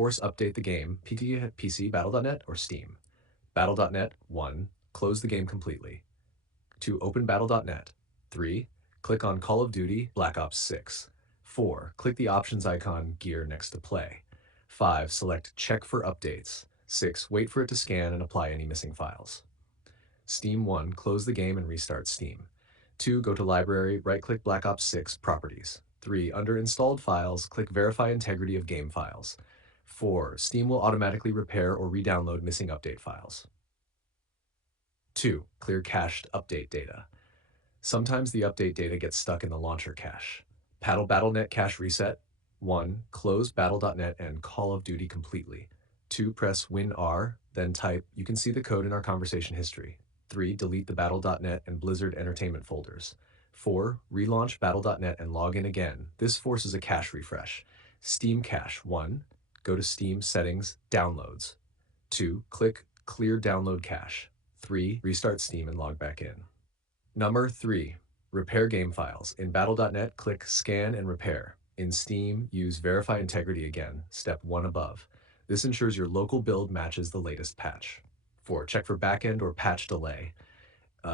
force update the game, PC, Battle.net, or Steam. Battle.net, 1. Close the game completely. 2. Open Battle.net. 3. Click on Call of Duty Black Ops 6. 4. Click the options icon gear next to play. 5. Select Check for Updates. 6. Wait for it to scan and apply any missing files. Steam 1. Close the game and restart Steam. 2. Go to Library, right-click Black Ops 6 Properties. 3. Under Installed Files, click Verify Integrity of Game Files. 4. Steam will automatically repair or re-download missing update files. 2. Clear cached update data. Sometimes the update data gets stuck in the launcher cache. Paddle Battle.net cache reset. 1. Close Battle.net and Call of Duty completely. 2. Press WinR, then type, "You can see the code in our conversation history." 3. Delete the Battle.net and Blizzard Entertainment folders. 4. Relaunch Battle.net and log in again. This forces a cache refresh. Steam cache. 1. Go to Steam Settings, Downloads. 2. Click Clear Download Cache. 3. Restart Steam and log back in. Number 3. Repair game files. In Battle.net, click Scan and Repair. In Steam, use Verify Integrity again, step 1 above. This ensures your local build matches the latest patch. 4. Check for backend or patch delay.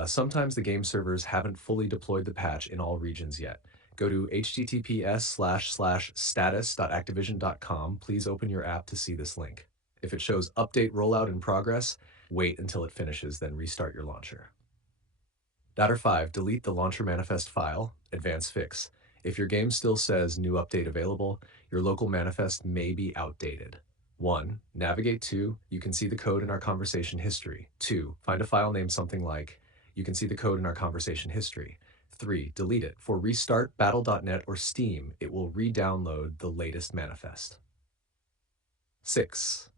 Sometimes the game servers haven't fully deployed the patch in all regions yet. Go to https://status.activision.com. Please open your app to see this link. If it shows Update Rollout in Progress, wait until it finishes, then restart your launcher. Data 5. Delete the launcher manifest file, advanced fix. If your game still says new update available, your local manifest may be outdated. 1. Navigate to, "You can see the code in our conversation history." 2. Find a file named something like, "You can see the code in our conversation history." 3. Delete it. For restart Battle.net or Steam, it will re-download the latest manifest. 6.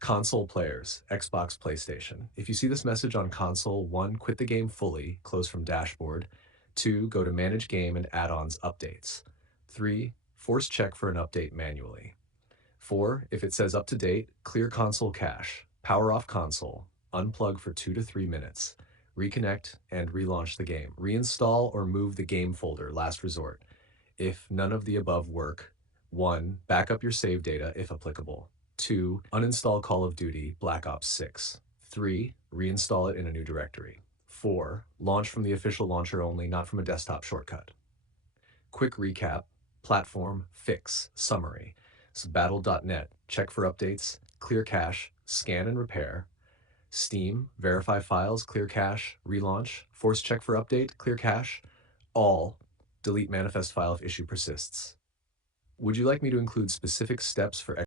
Console players, Xbox, PlayStation. If you see this message on console, 1. Quit the game fully, close from dashboard. 2. Go to Manage Game and Add-ons Updates. 3. Force check for an update manually. 4. If it says up to date, clear console cache, power off console, unplug for 2 to 3 minutes, reconnect and relaunch the game. Reinstall or move the game folder, last resort. If none of the above work, 1. Back up your save data if applicable. 2. Uninstall Call of Duty Black Ops 6. 3. Reinstall it in a new directory. 4. Launch from the official launcher only, not from a desktop shortcut. Quick recap, platform, fix, summary. So Battle.net, check for updates, clear cache, scan and repair. Steam, verify files, clear cache, relaunch, force check for update, clear cache. All, delete manifest file if issue persists. Would you like me to include specific steps for